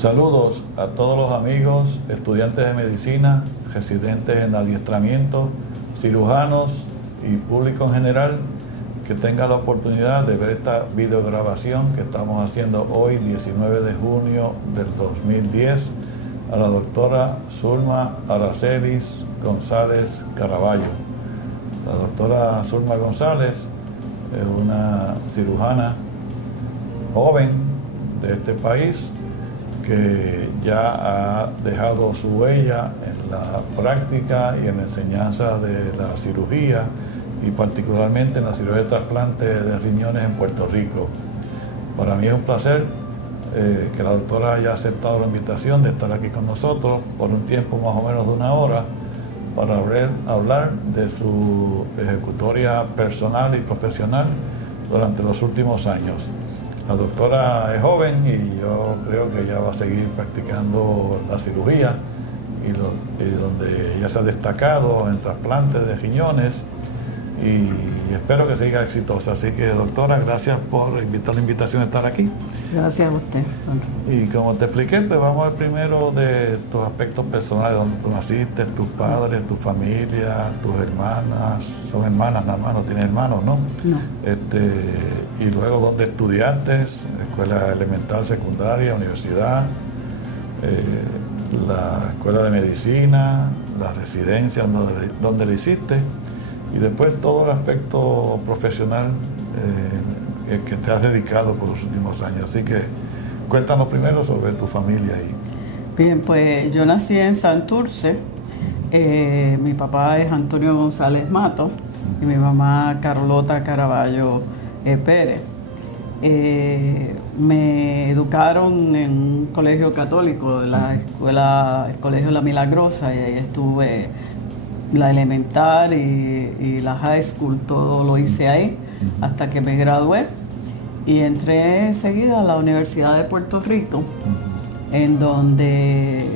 Saludos a todos los amigos, estudiantes de medicina, residentes en adiestramiento, cirujanos y público en general que tenga la oportunidad de ver esta videograbación que estamos haciendo hoy, 19 de junio del 2010, a la doctora Zulma Aracelis González Caraballo. La doctora Zulma González es una cirujana joven de este país que ya ha dejado su huella en la práctica y en la enseñanza de la cirugía y particularmente en la cirugía de trasplante de riñones en Puerto Rico. Para mí es un placer que la doctora haya aceptado la invitación de estar aquí con nosotros por un tiempo más o menos de una hora para hablar de su ejecutoria personal y profesional durante los últimos años. La doctora es joven y yo creo que ella va a seguir practicando la cirugía y donde ella se ha destacado en trasplantes de riñones y espero que siga exitosa. Así que, doctora, gracias por la invitación a estar aquí. Gracias a usted. Y como te expliqué, pues vamos a ver primero de tus aspectos personales, donde tú naciste, tus padres, tu familia, tus hermanas. Son hermanas nada más, no tienes hermanos, ¿no? No. Y luego dónde estudiaste, escuela elemental, secundaria, universidad, la escuela de medicina, la residencia donde la hiciste, y después todo el aspecto profesional que te has dedicado por los últimos años. Así que cuéntanos primero sobre tu familia. Bien, pues yo nací en Santurce. Mi papá es Antonio González Mato y mi mamá Carlota Caraballo Pérez. Me educaron en un colegio católico, el Colegio La Milagrosa, y ahí estuve la elemental y la high school, todo lo hice ahí hasta que me gradué y entré enseguida a la Universidad de Puerto Rico, en donde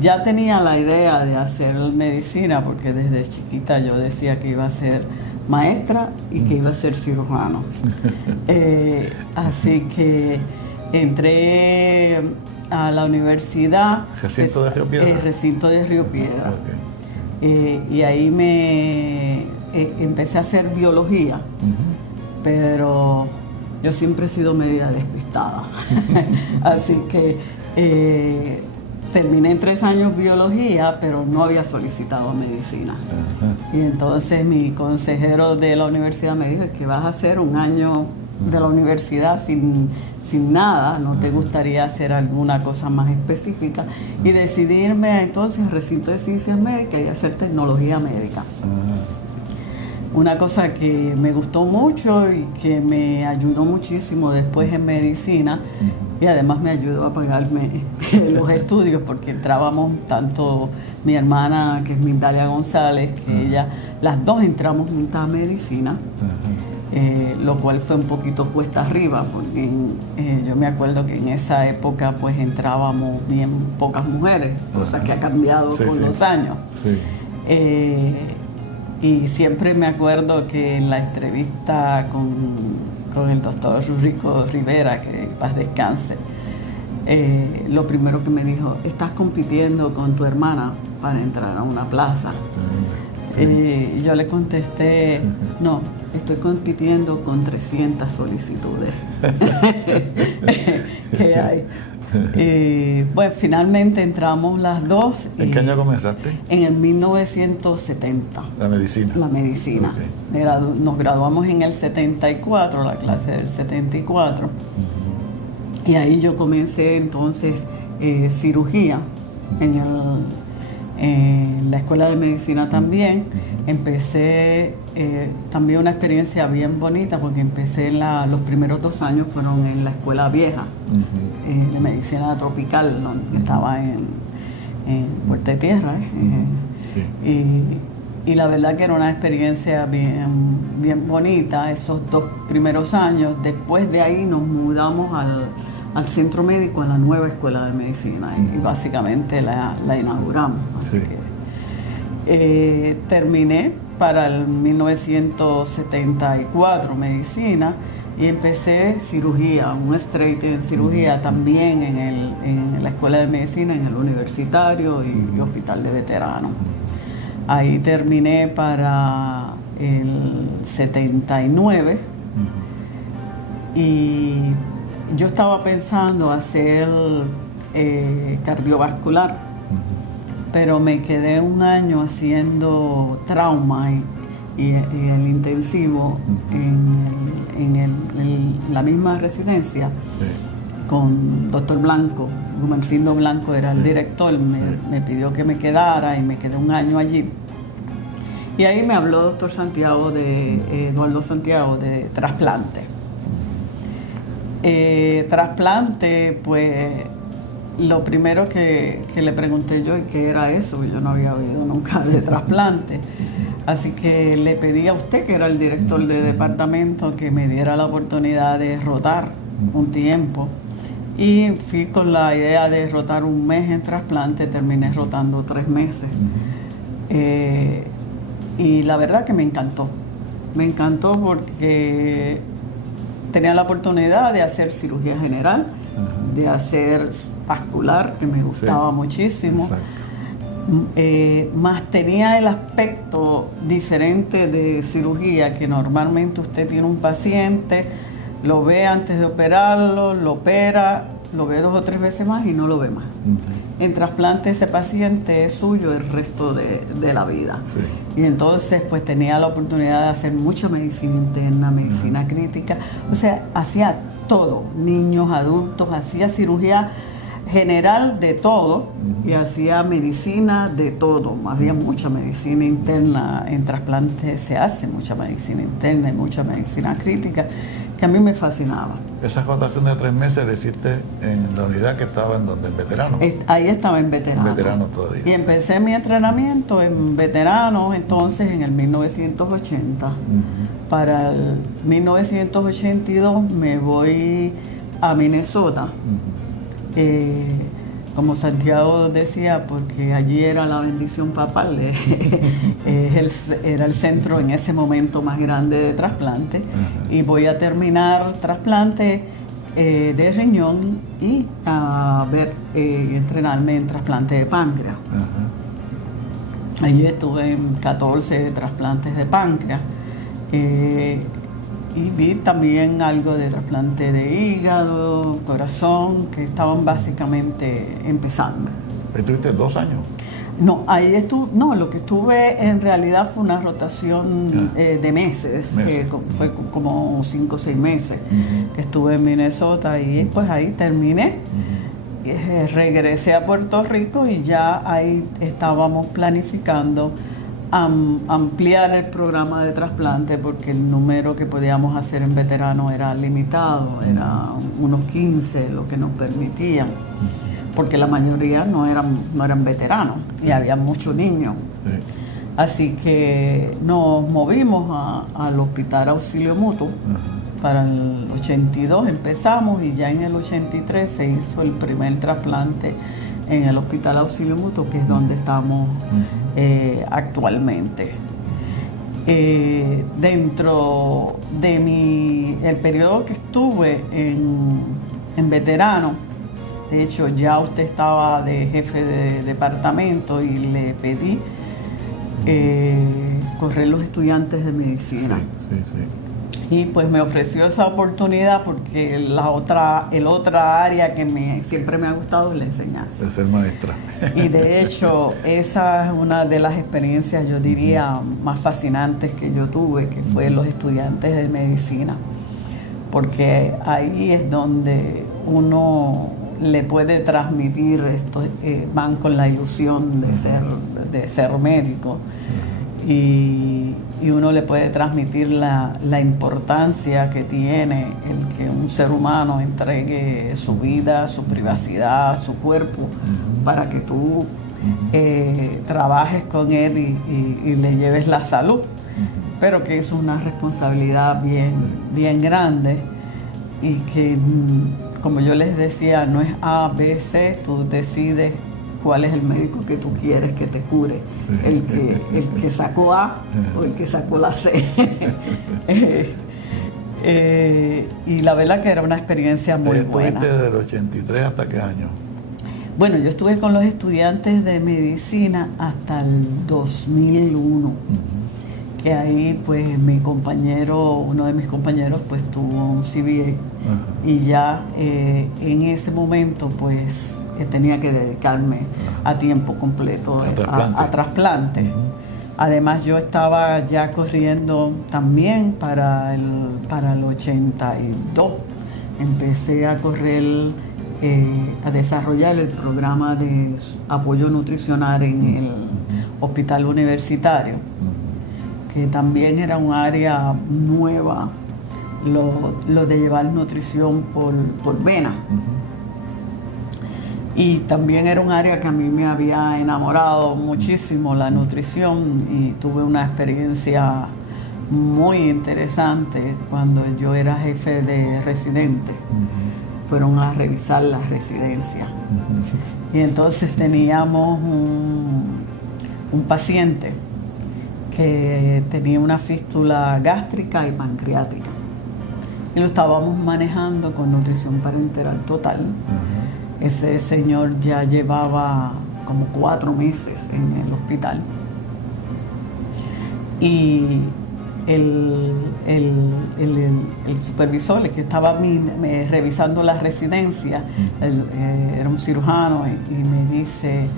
ya tenía la idea de hacer medicina, porque desde chiquita yo decía que iba a ser maestra y que iba a ser cirujano. Así que entré a la universidad. ¿Recinto de Río Piedra? Recinto de Río Piedra. Okay. Y ahí empecé a hacer biología, pero yo siempre he sido media despistada. Así que terminé en 3 años biología, pero no había solicitado medicina. Y entonces mi consejero de la universidad me dijo que vas a hacer un año de la universidad sin nada, ¿no te gustaría hacer alguna cosa más específica? Y decidí irme entonces al recinto de ciencias médicas y hacer tecnología médica. Una cosa que me gustó mucho y que me ayudó muchísimo después en medicina, y además me ayudó a pagarme los estudios, porque entrábamos tanto mi hermana, que es Mindalia González, que ella, las dos entramos juntas a medicina. Lo cual fue un poquito cuesta arriba, porque yo me acuerdo que en esa época pues entrábamos bien pocas mujeres, cosa que ha cambiado con los años. Y siempre me acuerdo que en la entrevista con el doctor Rurico Rivera, que en paz descanse, lo primero que me dijo: estás compitiendo con tu hermana para entrar a una plaza. Yo le contesté: no, estoy compitiendo con 300 solicitudes que hay. Bueno, finalmente entramos las dos. ¿En qué año comenzaste? En el 1970. La medicina. La medicina. Okay. Nos graduamos en el 74, la clase del 74. Y ahí yo comencé entonces cirugía en la escuela de medicina también. Empecé también una experiencia bien bonita, porque empecé los primeros 2 años fueron en la escuela vieja de medicina tropical, donde estaba en Puerta de Tierra. Y la verdad que era una experiencia bien bonita esos 2 primeros años. Después de ahí nos mudamos al centro médico, a la nueva escuela de medicina, y básicamente la inauguramos. Así que terminé para el 1974 medicina y empecé cirugía, un straight en cirugía también en la Escuela de Medicina, en el Universitario y Hospital de Veteranos. Ahí terminé para el 79 y yo estaba pensando hacer cardiovascular, pero me quedé un año haciendo trauma y el intensivo en la misma residencia con doctor Blanco. Gumercindo Blanco era el director, me pidió que me quedara y me quedé un año allí. Y ahí me habló doctor Santiago, Eduardo Santiago, de trasplante. Trasplante, pues lo primero que le pregunté yo, ¿y qué era eso? Yo no había oído nunca de trasplante. Así que le pedí a usted, que era el director de departamento, que me diera la oportunidad de rotar un tiempo. Y fui con la idea de rotar un mes en trasplante, terminé rotando 3 meses. Y la verdad que me encantó. Me encantó porque tenía la oportunidad de hacer cirugía general, de hacer vascular, que me gustaba muchísimo. Más tenía el aspecto diferente de cirugía, que normalmente usted tiene un paciente, lo ve antes de operarlo, lo opera, lo ve 2 o 3 veces más y no lo ve más. En trasplante ese paciente es suyo el resto de la vida. Y entonces pues tenía la oportunidad de hacer mucha medicina interna, medicina crítica, o sea, hacía todo, niños, adultos, hacía cirugía general de todo y hacía medicina de todo. Había mucha medicina interna en trasplante, se hace mucha medicina interna y mucha medicina crítica, que a mí me fascinaba. Esa rotación de 3 meses la hiciste en la unidad que estaba en donde, en veteranos. Ahí estaba en veteranos. En veteranos todavía. Y empecé mi entrenamiento en veteranos entonces en el 1980. Para el 1982 me voy a Minnesota. Como Santiago decía, porque allí era la bendición papal, era el centro en ese momento más grande de trasplante. Y voy a terminar trasplante de riñón y a entrenarme en trasplante de páncreas. Allí estuve en 14 trasplantes de páncreas. Y vi también algo de trasplante de hígado, corazón, que estaban básicamente empezando. ¿Estuviste 2 años? No, lo que estuve en realidad fue una rotación de meses. Fue como 5 o 6 meses que estuve en Minnesota y pues ahí terminé. Regresé a Puerto Rico y ya ahí estábamos planificando ampliar el programa de trasplante porque el número que podíamos hacer en veteranos era limitado, era unos 15 lo que nos permitían, porque la mayoría no eran veteranos y había muchos niños. Así que nos movimos al Hospital Auxilio Mutuo. Para el 82 empezamos y ya en el 83 se hizo el primer trasplante en el Hospital Auxilio Mutuo, que es donde estamos actualmente. Dentro de el periodo que estuve en veterano, de hecho ya usted estaba de jefe de departamento y le pedí correr los estudiantes de medicina. Y pues me ofreció esa oportunidad porque el otra área que siempre me ha gustado es la enseñanza. De ser maestra. Y de hecho, esa es una de las experiencias, yo diría, más fascinantes que yo tuve, que fue los estudiantes de medicina. Porque ahí es donde uno le puede transmitir van con la ilusión de ser médico. Y uno le puede transmitir la importancia que tiene el que un ser humano entregue su vida, su privacidad, su cuerpo, para que tú trabajes con él y le lleves la salud. Pero que es una responsabilidad bien grande y que, como yo les decía, no es A, B, C, tú decides cuál es el médico que tú quieres que te cure, el que sacó A o el que sacó la C. Y la verdad que era una experiencia muy buena. ¿Estuviste desde el 83 hasta qué año? Bueno, yo estuve con los estudiantes de medicina hasta el 2001, que ahí pues uno de mis compañeros pues tuvo un CVA y ya en ese momento pues tenía que dedicarme a tiempo completo a trasplante. Además yo estaba ya corriendo también para el 82. Empecé a correr, a desarrollar el programa de apoyo nutricional en el hospital universitario, que también era un área nueva, lo de llevar nutrición por vena. Y también era un área que a mí me había enamorado muchísimo, la nutrición, y tuve una experiencia muy interesante cuando yo era jefe de residente. Fueron a revisar la residencia. Y entonces teníamos un paciente que tenía una fístula gástrica y pancreática. Y lo estábamos manejando con nutrición parenteral total. Ese señor ya llevaba como 4 meses en el hospital. Y el supervisor, el que estaba revisando la residencia, era un cirujano y me dice,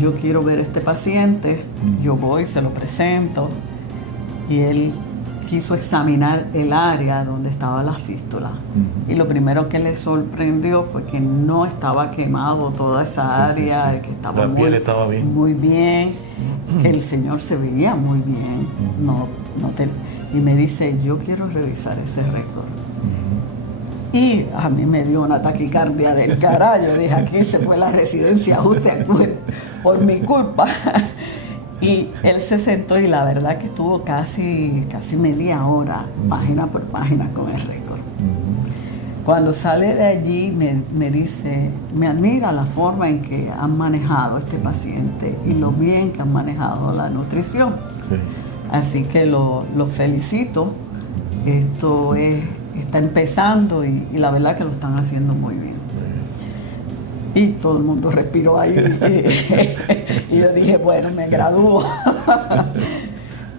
yo quiero ver a este paciente. Yo voy, se lo presento y él quiso examinar el área donde estaba la fístula. Y lo primero que le sorprendió fue que no estaba quemado toda esa área, que estaba la piel estaba bien. Muy bien, que el señor se veía muy bien. Y me dice, yo quiero revisar ese récord. Y a mí me dio una taquicardia del carajo. Yo dije, aquí se fue la residencia ajuste por mi culpa. Y él se sentó y la verdad que estuvo casi media hora, página por página, con el récord. Cuando sale de allí me dice, me admira la forma en que han manejado a este paciente y lo bien que han manejado la nutrición. Así que lo felicito. Esto está empezando y la verdad que lo están haciendo muy bien. Y todo el mundo respiró ahí. Y yo dije, bueno, me gradúo.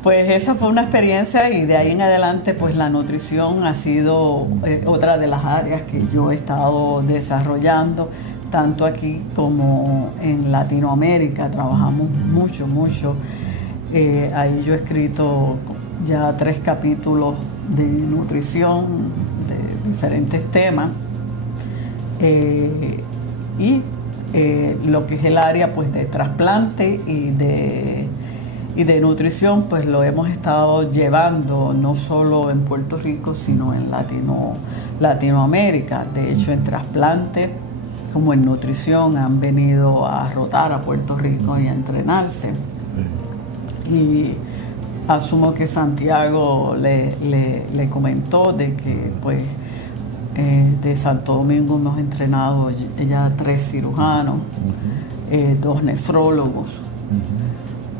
Pues esa fue una experiencia y de ahí en adelante pues la nutrición ha sido otra de las áreas que yo he estado desarrollando, tanto aquí como en Latinoamérica. Trabajamos mucho. Ahí yo he escrito ya 3 capítulos de nutrición, de diferentes temas. Y lo que es el área pues de trasplante y de nutrición pues lo hemos estado llevando no solo en Puerto Rico sino en Latinoamérica. De hecho, en trasplante como en nutrición han venido a rotar a Puerto Rico y a entrenarse. Y asumo que Santiago le comentó de que pues de Santo Domingo hemos entrenado ya 3 cirujanos, 2 nefrólogos,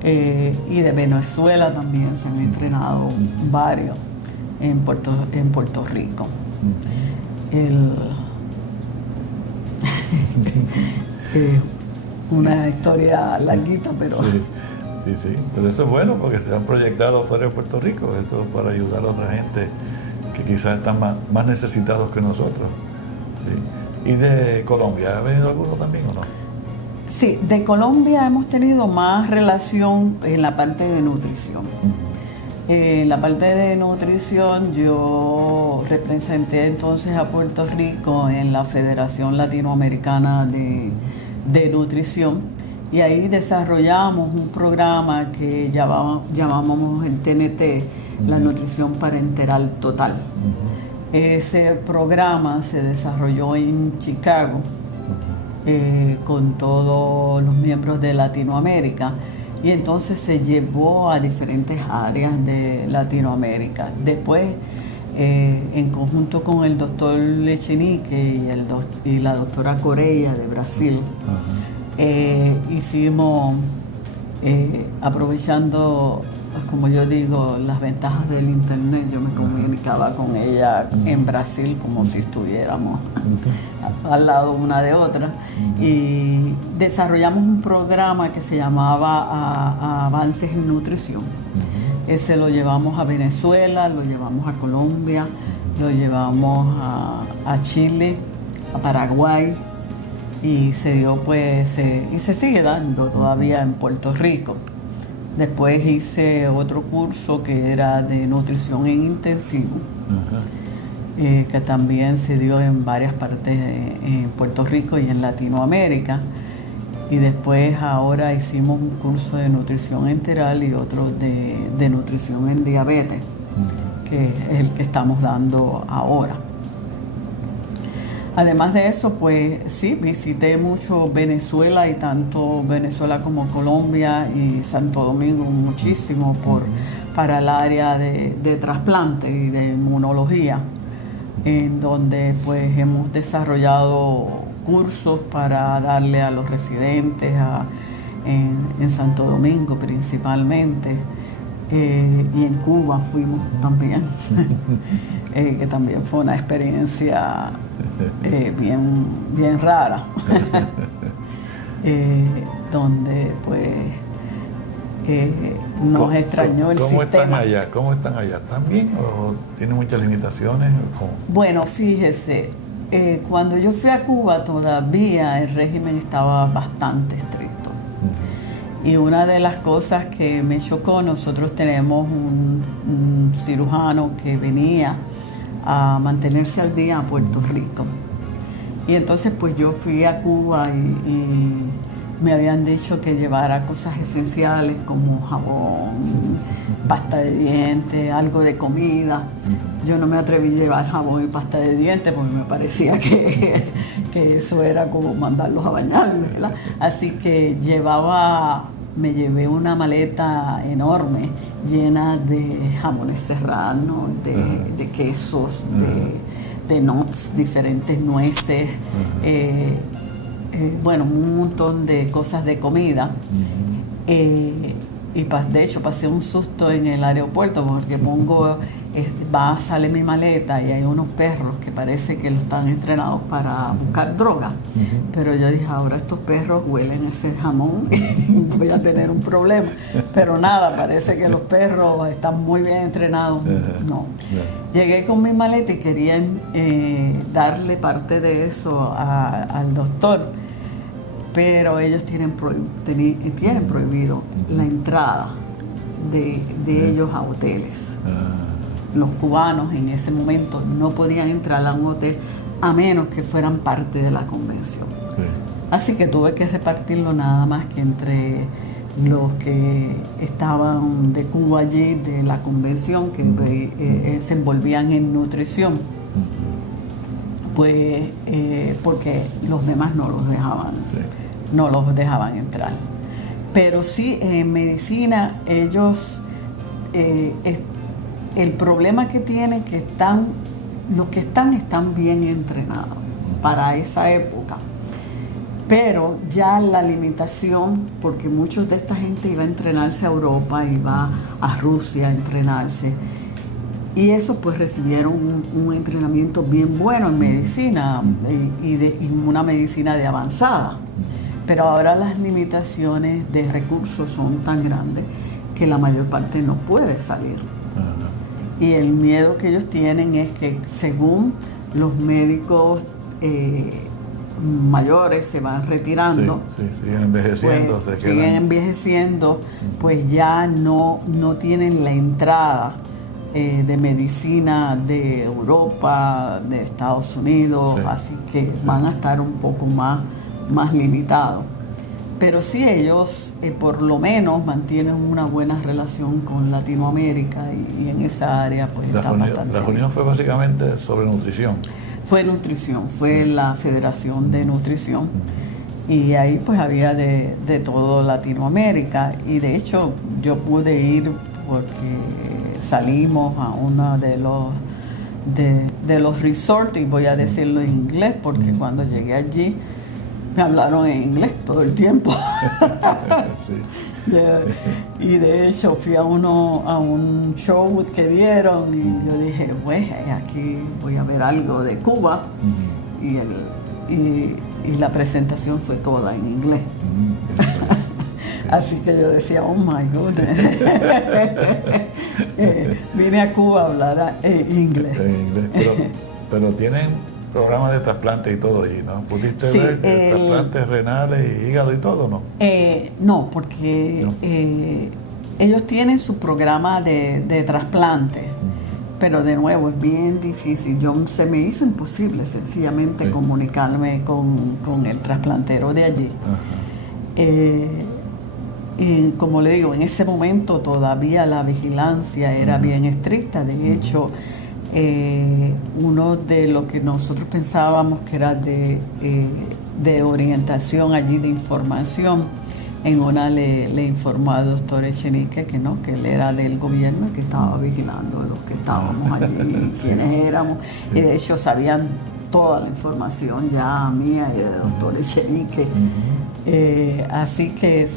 y de Venezuela también se han entrenado varios en Puerto Rico. Una historia larguita, pero... Sí, pero eso es bueno porque se han proyectado fuera de Puerto Rico, esto para ayudar a otra gente que quizás están más necesitados que nosotros. ¿Sí? ¿Y de Colombia ha venido alguno también o no? Sí, de Colombia hemos tenido más relación en la parte de nutrición. En la parte de nutrición yo representé entonces a Puerto Rico en la Federación Latinoamericana de Nutrición. Y ahí desarrollamos un programa que llamábamos el TNT, la nutrición parenteral total. Ese programa se desarrolló en Chicago con todos los miembros de Latinoamérica y entonces se llevó a diferentes áreas de Latinoamérica. Después, en conjunto con el doctor Lechenique y la doctora Corella de Brasil, Hicimos, aprovechando, como yo digo, las ventajas del internet, yo me comunicaba con ella en Brasil como si estuviéramos al lado una de otra, y desarrollamos un programa que se llamaba Avances en Nutrición. Ese lo llevamos a Venezuela, lo llevamos a Colombia, lo llevamos a Chile, a Paraguay, y se dio pues, y se sigue dando todavía en Puerto Rico. Después hice otro curso que era de nutrición en intensivo, que también se dio en varias partes en Puerto Rico y en Latinoamérica. Y después ahora hicimos un curso de nutrición enteral y otro de nutrición en diabetes, que es el que estamos dando ahora. Además de eso, pues sí, visité mucho Venezuela, y tanto Venezuela como Colombia y Santo Domingo muchísimo para el área de trasplante y de inmunología, en donde pues hemos desarrollado cursos para darle a los residentes en Santo Domingo principalmente, y en Cuba fuimos también, que también fue una experiencia bien rara, donde pues nos extrañó el sistema. ¿Cómo están allá? ¿Están bien o tienen muchas limitaciones? Bueno, fíjese, cuando yo fui a Cuba todavía el régimen estaba bastante estricto. Y una de las cosas que me chocó, nosotros tenemos un cirujano que venía a mantenerse al día a Puerto Rico. Y entonces pues yo fui a Cuba y me habían dicho que llevara cosas esenciales como jabón, pasta de dientes, algo de comida. Yo no me atreví a llevar jabón y pasta de dientes porque me parecía que eso era como mandarlos a bañar, ¿verdad? Así que me llevé una maleta enorme llena de jamones serranos, de quesos, de nuts, diferentes nueces, bueno, un montón de cosas de comida. Y de hecho pasé un susto en el aeropuerto porque sale mi maleta y hay unos perros que parece que están entrenados para buscar droga. Pero yo dije, ahora estos perros huelen ese jamón y voy a tener un problema. Pero nada, parece que los perros están muy bien entrenados. No. Llegué con mi maleta y querían darle parte de eso al doctor, pero ellos tienen prohibido la entrada de ellos a hoteles. Los cubanos en ese momento no podían entrar a un hotel a menos que fueran parte de la convención. Así que tuve que repartirlo nada más que entre los que estaban de Cuba allí, de la convención, que se envolvían en nutrición, pues porque los demás no los dejaban entrar. Pero sí, en medicina, ellos, el problema que tienen que los que están bien entrenados para esa época, pero ya la limitación, porque muchos de esta gente iba a entrenarse a Europa, iba a Rusia a entrenarse, y eso pues recibieron un entrenamiento bien bueno en medicina y una medicina de avanzada. Pero ahora las limitaciones de recursos son tan grandes que la mayor parte no puede salir. Y el miedo que ellos tienen es que según los médicos mayores se van retirando, siguen envejeciendo, pues, siguen envejeciendo, pues ya no tienen la entrada de medicina de Europa, de Estados Unidos, así que van a estar un poco más limitados. Pero sí, ellos por lo menos mantienen una buena relación con Latinoamérica y en esa área pues está bastante. La reunión fue básicamente sobre nutrición. Fue nutrición, fue la Federación de Nutrición, y ahí pues había de todo Latinoamérica, y de hecho yo pude ir porque salimos a uno de los resorts, y voy a decirlo en inglés porque cuando llegué allí me hablaron en inglés todo el tiempo. Sí. Y de hecho fui a un show que dieron y yo dije, pues aquí voy a ver algo de Cuba. Y la presentación fue toda en inglés. Así que yo decía, oh my goodness. Vine a Cuba a hablar inglés. En inglés, pero tienen programas de trasplante y todo ahí, ¿no? ¿Pudiste ver trasplantes renales y hígado y todo, no? No, porque ellos tienen su programa de trasplante. Pero de nuevo es bien difícil. Se me hizo imposible sencillamente comunicarme con el trasplantero de allí. Y como le digo, en ese momento todavía la vigilancia era bien estricta. De hecho, uno de lo que nosotros pensábamos que era de orientación allí, de información, en una le informó al doctor Echenique que no, que él era del gobierno y que estaba vigilando a los que estábamos allí, quiénes éramos. Y de hecho sabían toda la información ya mía y del doctor Echenique. Así que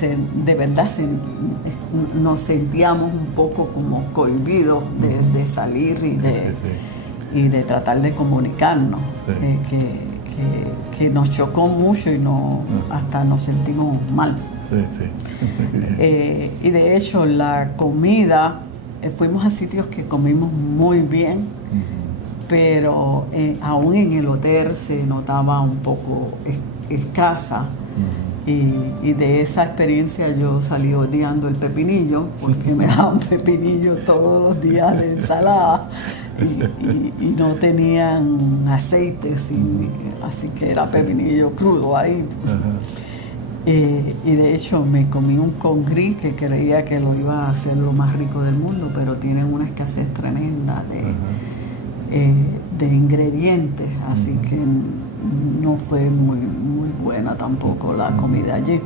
de verdad nos sentíamos un poco como cohibidos de salir y de tratar de comunicarnos. Que nos chocó mucho y hasta nos sentimos mal. Y de hecho la comida, fuimos a sitios que comimos muy bien, pero aún en el hotel se notaba un poco escasa. Y de esa experiencia yo salí odiando el pepinillo, porque me daban pepinillo todos los días de ensalada y no tenían aceite, así que era pepinillo crudo ahí. Y de hecho me comí un congrí que creía que lo iba a hacer lo más rico del mundo, pero tienen una escasez tremenda de ingredientes, así que no fue muy buena tampoco la comida allí.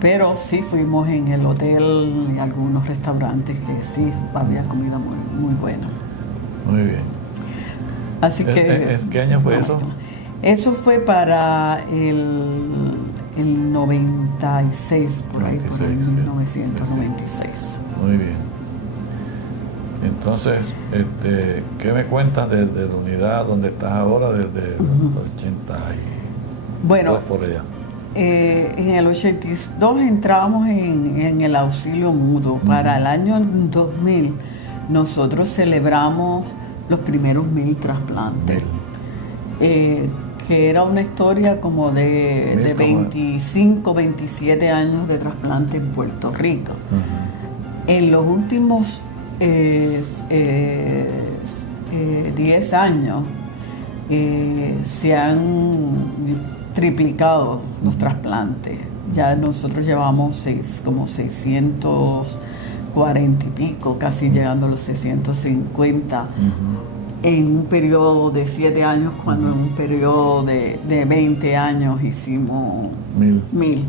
Pero sí fuimos en el hotel y algunos restaurantes que sí había comida muy buena. Muy bien. Así que... ¿Qué año fue eso? Eso fue para el 96, por ahí, por el 1996. Muy bien. Entonces, ¿qué me cuentas de la unidad donde estás ahora desde los 80 y bueno, por allá? En el 82 entramos en el auxilio mutuo. Para el año 2000 nosotros celebramos los primeros 1000 trasplantes. Que era una historia como de 25, 27 años de trasplante en Puerto Rico. En los últimos 10 años se han triplicado los trasplantes. Ya nosotros llevamos como 640 y pico, casi llegando a los 650. En un periodo de 7 años, cuando en un periodo de 20 años hicimos 1000.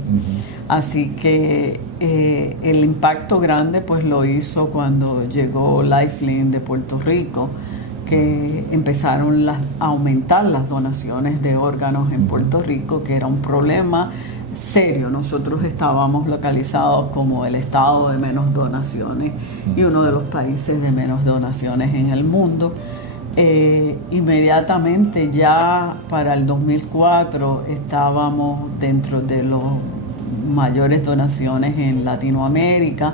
Así que el impacto grande pues lo hizo cuando llegó Lifeline de Puerto Rico, que empezaron a aumentar las donaciones de órganos en Puerto Rico, que era un problema serio. Nosotros estábamos localizados como el estado de menos donaciones y uno de los países de menos donaciones en el mundo. Inmediatamente ya para el 2004 estábamos dentro de las mayores donaciones en Latinoamérica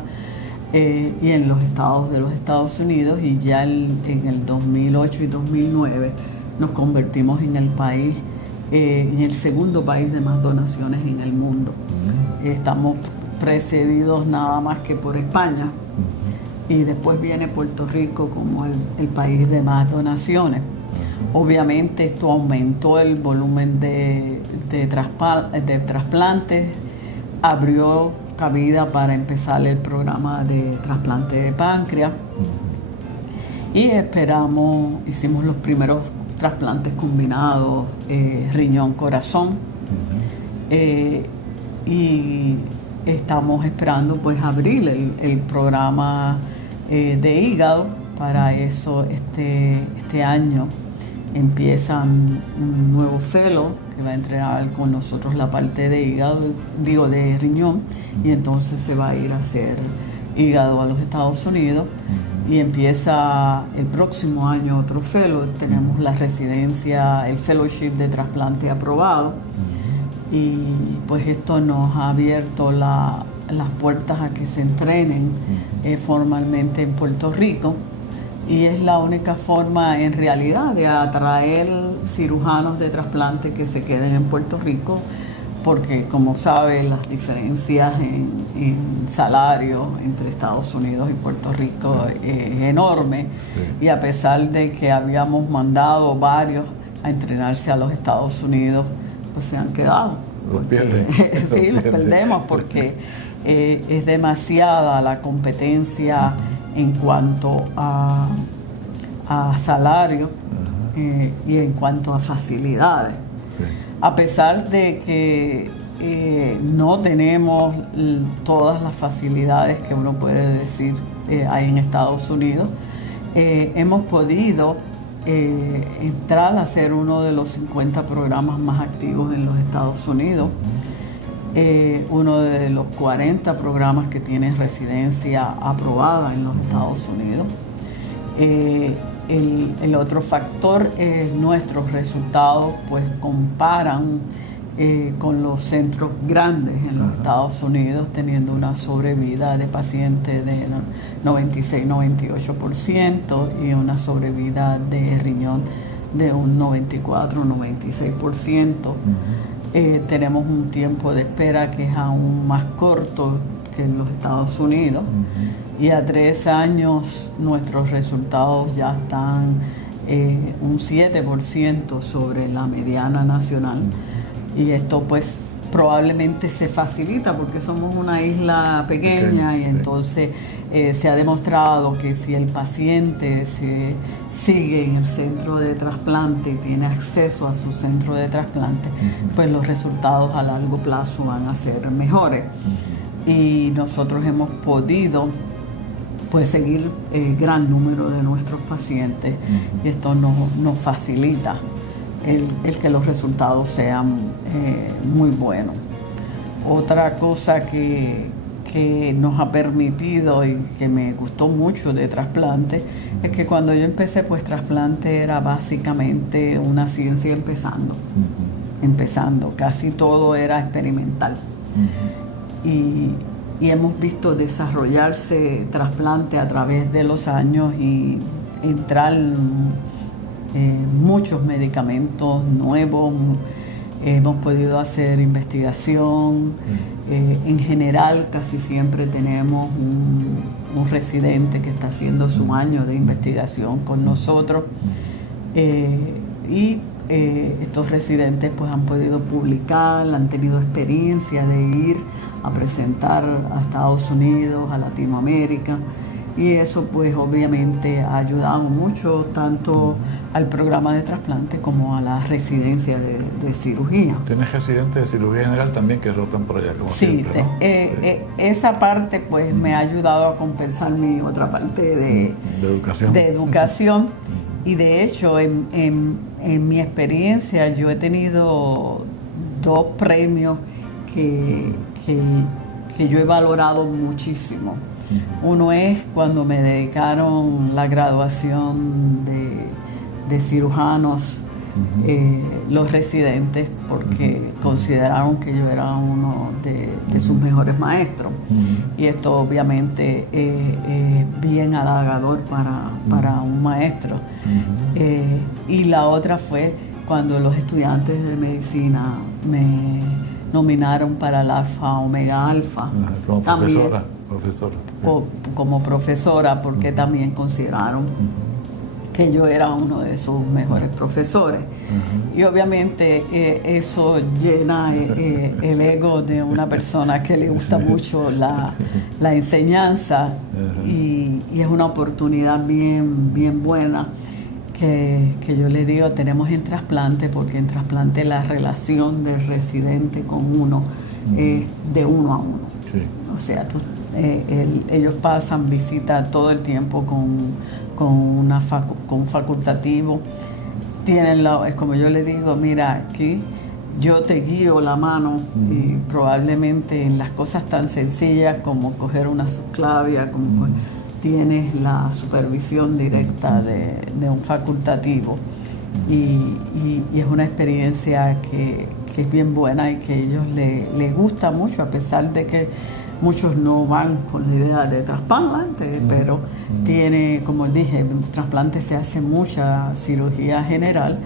y en los estados de los Estados Unidos, y ya en el 2008 y 2009 nos convertimos en el país, en el segundo país de más donaciones en el mundo. Estamos precedidos nada más que por España. Y después viene Puerto Rico como el país de más donaciones. Obviamente esto aumentó el volumen de trasplantes, abrió cabida para empezar el programa de trasplante de páncreas y hicimos los primeros trasplantes combinados, riñón-corazón, y estamos esperando pues abrir el programa de hígado para eso este año, empieza un nuevo fellow que va a entrenar con nosotros la parte de hígado, de riñón, y entonces se va a ir a hacer hígado a los Estados Unidos. Y empieza el próximo año otro fellow. Tenemos la residencia, el fellowship de trasplante aprobado. Y pues esto nos ha abierto las puertas a que se entrenen formalmente en Puerto Rico. Y es la única forma en realidad de atraer cirujanos de trasplante que se queden en Puerto Rico, porque como saben las diferencias en salario entre Estados Unidos y Puerto Rico es enorme. Y a pesar de que habíamos mandado varios a entrenarse a los Estados Unidos, pues se han quedado. Los pierden. Sí, los perdemos porque es demasiada la competencia en cuanto a salario y en cuanto a facilidades. Sí. A pesar de que no tenemos todas las facilidades que uno puede decir hay en Estados Unidos, hemos podido entrar a ser uno de los 50 programas más activos en los Estados Unidos. Uno de los 40 programas que tienen residencia aprobada en los Estados Unidos. El otro factor es nuestros resultados, pues comparan con los centros grandes en los Estados Unidos, teniendo una sobrevida de pacientes de 96-98% y una sobrevida de riñón de un 94-96%. Tenemos un tiempo de espera que es aún más corto que en los Estados Unidos. Y a 3 años nuestros resultados ya están un 7% sobre la mediana nacional. Y esto pues probablemente se facilita porque somos una isla pequeña y entonces se ha demostrado que si el paciente se sigue en el centro de trasplante y tiene acceso a su centro de trasplante, pues los resultados a largo plazo van a ser mejores. Y nosotros hemos podido pues seguir gran número de nuestros pacientes y esto nos facilita el que los resultados sean muy buenos. Otra cosa que nos ha permitido y que me gustó mucho de trasplante es que cuando yo empecé, pues trasplante era básicamente una ciencia empezando, casi todo era experimental. Y hemos visto desarrollarse trasplante a través de los años y entrar muchos medicamentos nuevos. Hemos podido hacer investigación. En general, casi siempre tenemos un residente que está haciendo su año de investigación con nosotros. Estos residentes pues han podido publicar, han tenido experiencia de ir a presentar a Estados Unidos, a Latinoamérica, y eso pues obviamente ha ayudado mucho tanto al programa de trasplante como a la residencia de cirugía. ¿Tienes residentes de cirugía general también que rotan por allá como sí, siempre, ¿no? Esa parte pues me ha ayudado a compensar mi otra parte de educación. Y de hecho en mi experiencia yo he tenido 2 premios que yo he valorado muchísimo. Uno es cuando me dedicaron la graduación de cirujanos, los residentes, porque consideraron que yo era uno de sus mejores maestros. Y esto obviamente es bien halagador para un maestro. Y la otra fue cuando los estudiantes de medicina me nominaron para el Alfa Omega Alfa. Como profesora. Como profesora, porque también consideraron que yo era uno de sus mejores profesores. Y obviamente eso llena el ego de una persona que le gusta mucho la enseñanza y es una oportunidad bien buena que yo le digo tenemos en trasplante, porque en trasplante la relación del residente con uno es de uno a uno. Sí. O sea, ellos pasan visita todo el tiempo con un facultativo es como yo le digo, mira, aquí yo te guío la mano y probablemente en las cosas tan sencillas como coger una subclavia, como tienes la supervisión directa de un facultativo y es una experiencia que es bien buena y que a ellos les gusta mucho, a pesar de que muchos no van con la idea de trasplante, pero tiene, como dije, en trasplante se hace mucha cirugía general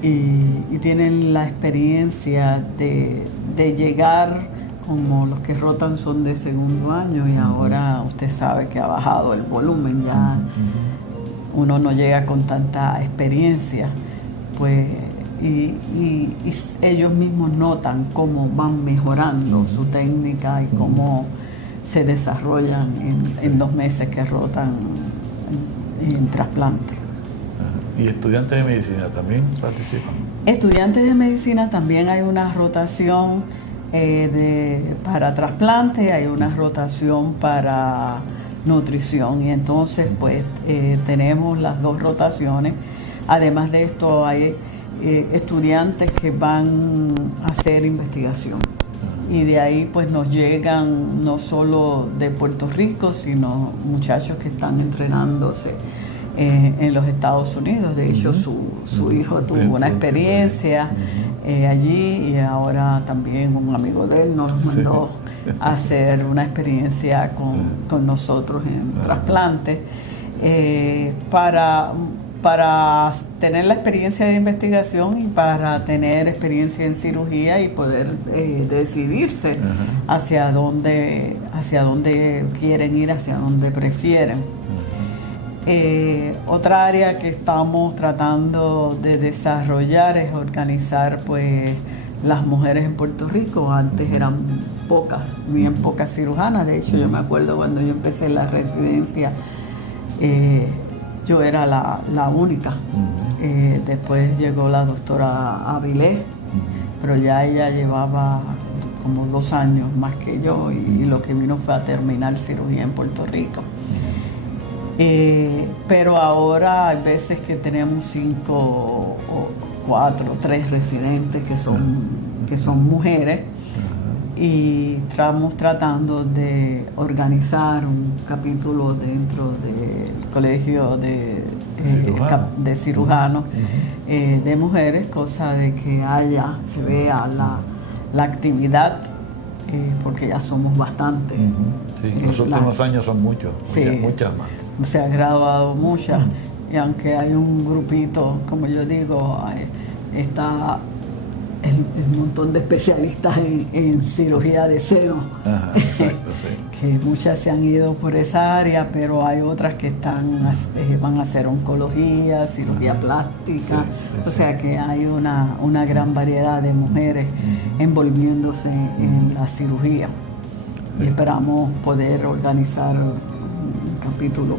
y tienen la experiencia de llegar, como los que rotan son de segundo año y ahora usted sabe que ha bajado el volumen, ya uno no llega con tanta experiencia, pues y ellos mismos notan cómo van mejorando su técnica y cómo se desarrollan en 2 meses que rotan en trasplante. ¿Y estudiantes de medicina también participan? Estudiantes de medicina también hay una rotación para trasplante, hay una rotación para nutrición y entonces pues tenemos las 2 rotaciones. Además de esto hay estudiantes que van a hacer investigación y de ahí pues nos llegan no solo de Puerto Rico, sino muchachos que están entrenándose en los Estados Unidos. De hecho su hijo tuvo una experiencia allí y ahora también un amigo de él nos mandó a hacer una experiencia con nosotros en trasplante para tener la experiencia de investigación y para tener experiencia en cirugía y poder decidirse hacia dónde quieren ir, hacia dónde prefieren. Otra área que estamos tratando de desarrollar es organizar pues las mujeres en Puerto Rico. Antes eran bien pocas cirujanas. De hecho, yo me acuerdo cuando yo empecé la residencia, yo era la única. Después llegó la doctora Avilés, pero ya ella llevaba como 2 años más que yo y lo que vino fue a terminar cirugía en Puerto Rico. Pero ahora hay veces que tenemos 5 o 4, 3 residentes que son mujeres y estamos tratando de organizar un capítulo dentro del colegio de cirujanos de mujeres, cosa de que se vea la actividad, porque ya somos bastantes. Los últimos años son muchos, muchas más. Se han graduado muchas y aunque hay un grupito, como yo digo, está el montón de especialistas en cirugía de seno. Exacto, que muchas se han ido por esa área, pero hay otras que van a hacer oncología, cirugía plástica, o sea que hay una gran variedad de mujeres envolviéndose en la cirugía y esperamos poder organizar un capítulo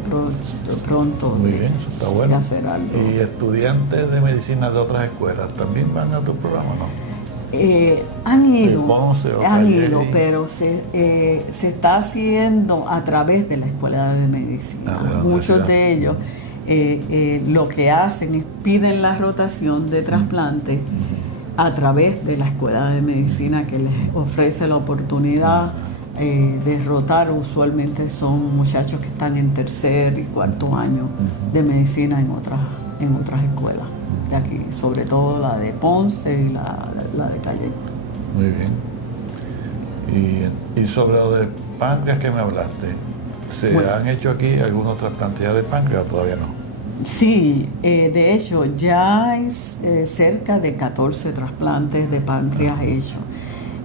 pronto. Muy bien, eso está bueno. De hacer algo. ¿Y estudiantes de medicina de otras escuelas también van a tu programa, no? Han ido, Calle, pero se está haciendo a través de la Escuela de Medicina. Muchos de ellos lo que hacen es piden la rotación de trasplante a través de la Escuela de Medicina, que les ofrece la oportunidad de rotar. Usualmente son muchachos que están en 3er y 4º año de medicina en otras escuelas de aquí, sobre todo la de Ponce y la de Calle. Muy bien. Y sobre lo de páncreas que me hablaste, ¿se han hecho aquí algunos trasplantes ya de páncreas o todavía no? Sí, de hecho ya hay cerca de 14 trasplantes de páncreas hechos.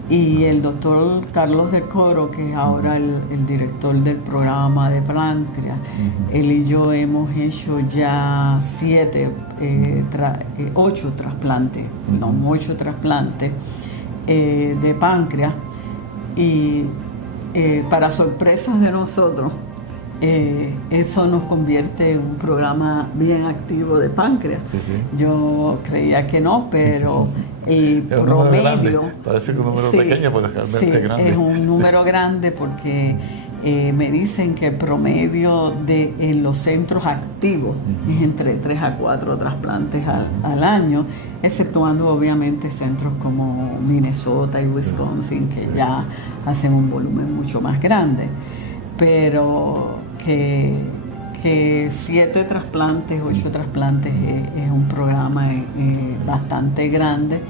Y el doctor Carlos del Coro, que es ahora el director del programa de páncreas, él y yo hemos hecho ya 8 trasplantes de páncreas. Y para sorpresas de nosotros, eso nos convierte en un programa bien activo de páncreas. Yo creía que no, pero el promedio... Parece que un número pequeño, pero realmente grande. Es un número grande porque me dicen que el promedio en los centros activos es entre 3 a 4 trasplantes al año, exceptuando obviamente centros como Minnesota y Wisconsin, que ya hacen un volumen mucho más grande. Pero que 7 trasplantes, 8 trasplantes es un programa bastante grande.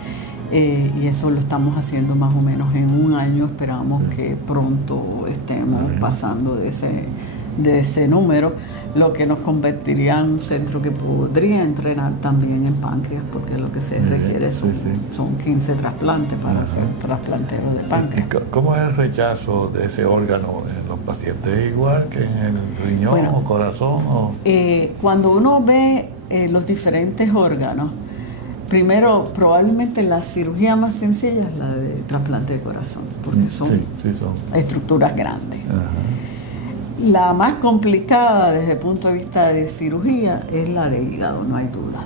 Y eso lo estamos haciendo más o menos en un año. Esperamos que pronto estemos pasando de ese número, lo que nos convertiría en un centro que podría entrenar también en páncreas, porque lo que se requiere son 15 trasplantes para ser trasplantero de páncreas. ¿Cómo es el rechazo de ese órgano en los pacientes? ¿Igual que en el riñón o corazón? Cuando uno ve los diferentes órganos, primero, probablemente la cirugía más sencilla es la de trasplante de corazón, porque son estructuras grandes. La más complicada desde el punto de vista de cirugía es la de hígado, no hay duda.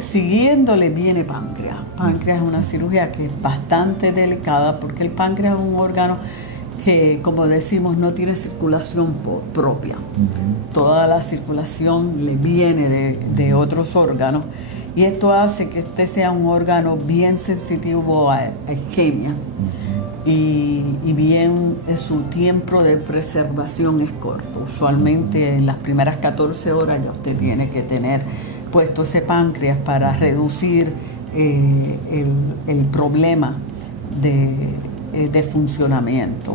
Siguiéndole viene páncreas. Páncreas es una cirugía que es bastante delicada porque el páncreas es un órgano que, como decimos, no tiene circulación propia. Toda la circulación le viene de otros órganos. Y esto hace que este sea un órgano bien sensitivo a isquemia y bien su tiempo de preservación es corto. Usualmente en las primeras 14 horas ya usted tiene que tener puesto ese páncreas para reducir el problema de funcionamiento.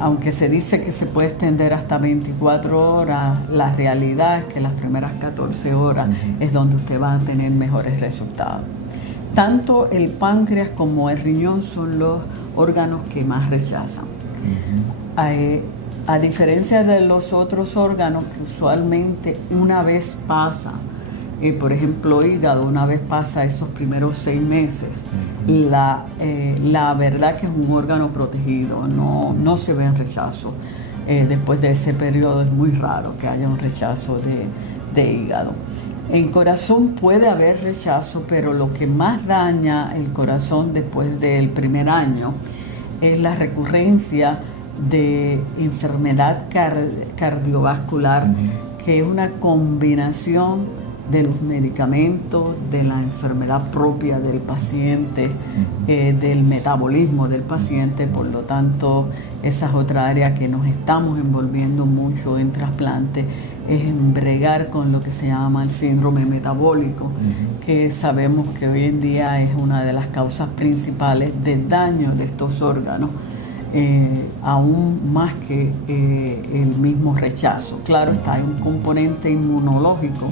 Aunque se dice que se puede extender hasta 24 horas, la realidad es que las primeras 14 horas es donde usted va a tener mejores resultados. Tanto el páncreas como el riñón son los órganos que más rechazan. A diferencia de los otros órganos que usualmente una vez pasa, por ejemplo hígado, una vez pasa esos primeros 6 meses, la verdad que es un órgano protegido, no se ven rechazos. Después de ese periodo es muy raro que haya un rechazo de hígado. En corazón puede haber rechazo, pero lo que más daña el corazón después del primer año es la recurrencia de enfermedad cardiovascular, que es una combinación de los medicamentos, de la enfermedad propia del paciente, del metabolismo del paciente. Por lo tanto, esa es otra área que nos estamos envolviendo mucho en trasplante, es en bregar con lo que se llama el síndrome metabólico, que sabemos que hoy en día es una de las causas principales del daño de estos órganos, aún más que el mismo rechazo. Claro está, hay un componente inmunológico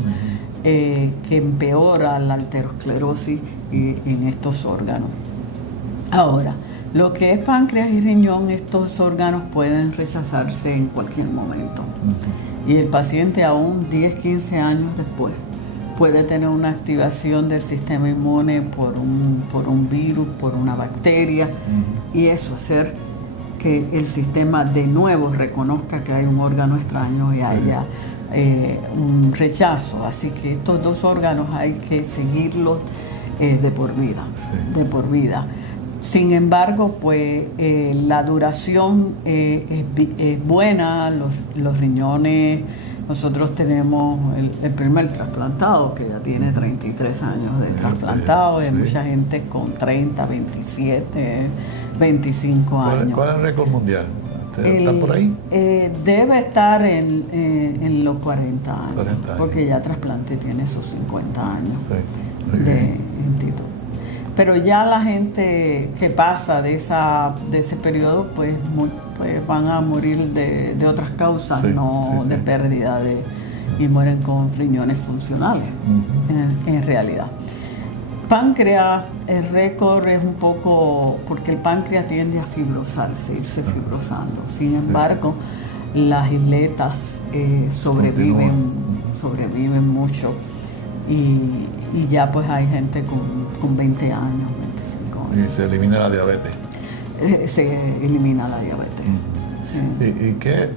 que empeora la arteriosclerosis en estos órganos. Ahora, lo que es páncreas y riñón, estos órganos pueden rechazarse en cualquier momento. Y el paciente aún 10, 15 años después puede tener una activación del sistema inmune por un virus, por una bacteria, y eso hacer que el sistema de nuevo reconozca que hay un órgano extraño y haya un rechazo. Así que estos dos órganos hay que seguirlos de por vida. Sin embargo, pues la duración es buena. Los riñones, nosotros tenemos el primer trasplantado que ya tiene 33 años de trasplantado, y mucha gente con 30, 27, 25 años. ¿Cuál es el récord mundial? ¿Está por ahí? Debe estar en los 40 años, porque ya trasplante tiene sus 50 años de instituto. Pero ya la gente que pasa de ese periodo, pues van a morir de otras causas, de pérdida y mueren con riñones funcionales, en realidad. Páncreas, el récord es un poco, porque el páncreas tiende a fibrosarse, irse fibrosando. Sin embargo, las isletas sobreviven mucho. Y ya pues hay gente con 20 años, 25 años. Y se elimina la diabetes. Se elimina la diabetes. ¿Y qué?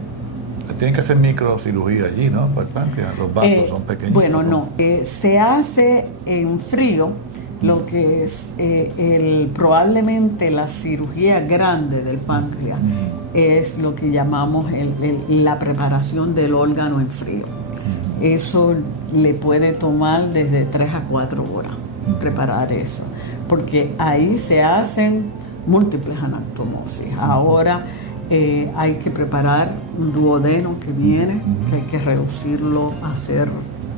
Tienen que hacer microcirugía allí, ¿no? Para el páncreas. Los vasos son pequeños. Bueno, no. Se hace en frío lo que es probablemente la cirugía grande del páncreas es lo que llamamos la preparación del órgano en frío. Eso le puede tomar desde 3 a 4 horas preparar eso, porque ahí se hacen múltiples anastomosis. Ahora hay que preparar un duodeno que viene, que hay que reducirlo a hacer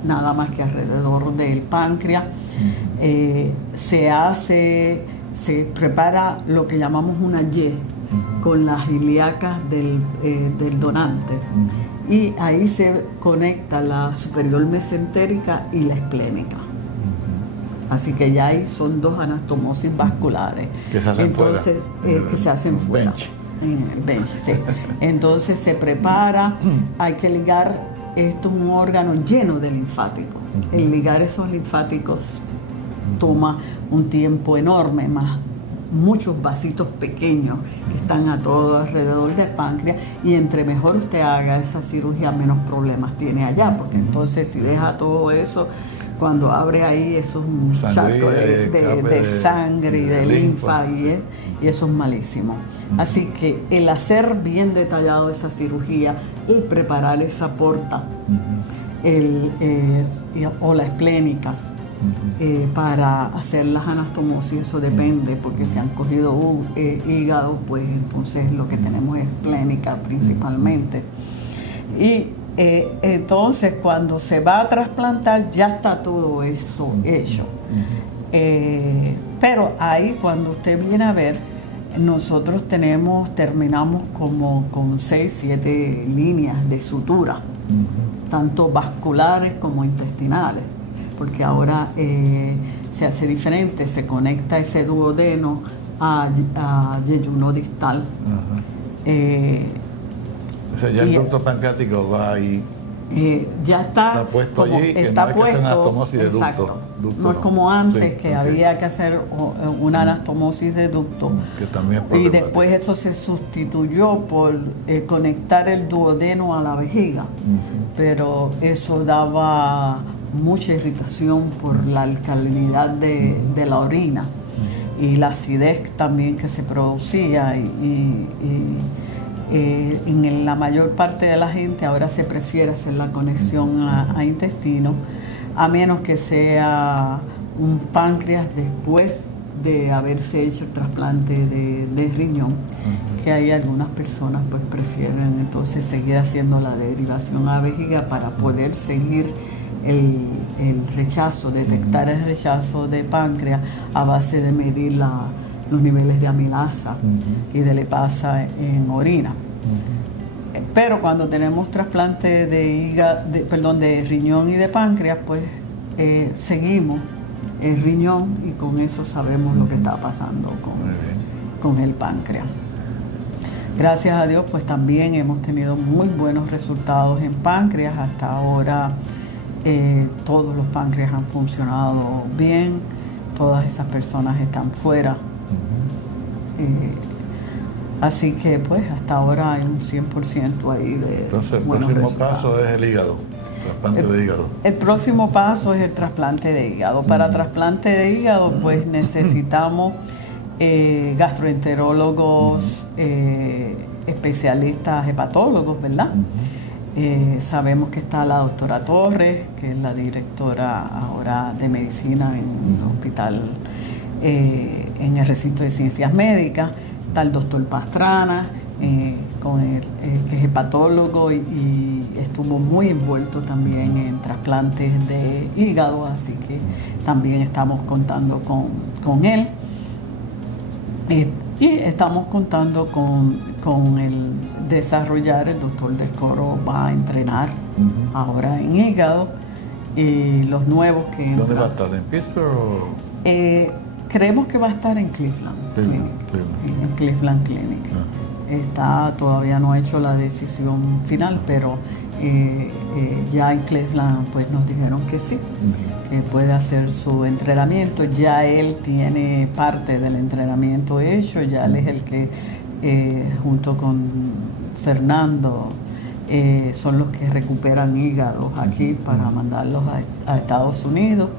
nada más que alrededor del páncreas. Se prepara lo que llamamos una Y con las ilíacas del donante. Y ahí se conecta la superior mesentérica y la esplénica. Así que ya ahí son 2 anastomosis vasculares. Que se hacen entonces, fuera. Que se hacen fuera. Bench. En el bench, sí. Entonces se prepara, hay que ligar, esto es un órgano lleno de linfáticos. El ligar esos linfáticos toma un tiempo enorme, más muchos vasitos pequeños que están a todo alrededor del páncreas, y entre mejor usted haga esa cirugía, menos problemas tiene allá, porque entonces si deja todo eso, cuando abre ahí, eso es un charco de sangre y de linfa, y eso es malísimo. Así que el hacer bien detallado esa cirugía y preparar esa porta o la esplénica para hacer las anastomosis, eso depende, porque si han cogido hígado, pues entonces lo que tenemos es esplénica principalmente. Y entonces cuando se va a trasplantar ya está todo esto hecho. Pero ahí cuando usted viene a ver, nosotros terminamos como con 6, 7 líneas de sutura, tanto vasculares como intestinales, porque ahora se hace diferente, se conecta ese duodeno a yeyuno distal. O sea, ya el ducto pancreático va ahí. Ya está puesto allí, que está no hay que hacer anastomosis de ducto. No es como antes, sí, que había que hacer una anastomosis de ducto. Que también es y problemático. después eso se sustituyó por conectar el duodeno a la vejiga. Pero eso daba mucha irritación por la alcalinidad de la orina y la acidez también que se producía. En la mayor parte de la gente ahora se prefiere hacer la conexión a intestino, a menos que sea un páncreas después de haberse hecho el trasplante de riñón, que hay algunas personas pues prefieren entonces seguir haciendo la derivación a vejiga para poder seguir el rechazo, detectar el rechazo de páncreas a base de medir los niveles de amilasa y de lipasa en orina. Pero cuando tenemos trasplante de riñón y de páncreas, pues seguimos el riñón y con eso sabemos lo que está pasando con el páncreas. Gracias a Dios, pues también hemos tenido muy buenos resultados en páncreas. Hasta ahora todos los páncreas han funcionado bien, todas esas personas están fuera. Así que pues hasta ahora hay un 100% ahí de Entonces el buenos próximo resultados. paso es el hígado, trasplante de hígado. El próximo paso es el trasplante de hígado. Para trasplante de hígado pues necesitamos gastroenterólogos, especialistas hepatólogos, ¿verdad? Sabemos que está la doctora Torres, que es la directora ahora de medicina en un hospital en el recinto de ciencias médicas. Está el doctor Pastrana, que es hepatólogo y estuvo muy envuelto también en trasplantes de hígado, así que también estamos contando con él. Y estamos contando con el desarrollar, el doctor del Coro va a entrenar ahora en hígado, y los nuevos que entran. ¿Dónde va a estar? ¿En Pittsburgh? Creemos que va a estar en Cleveland Clinic. En Cleveland Clinic. Todavía no ha hecho la decisión final, pero ya en Cleveland pues nos dijeron que sí, que puede hacer su entrenamiento. Ya él tiene parte del entrenamiento hecho, ya él es el que junto con Fernando son los que recuperan hígados aquí para mandarlos a Estados Unidos.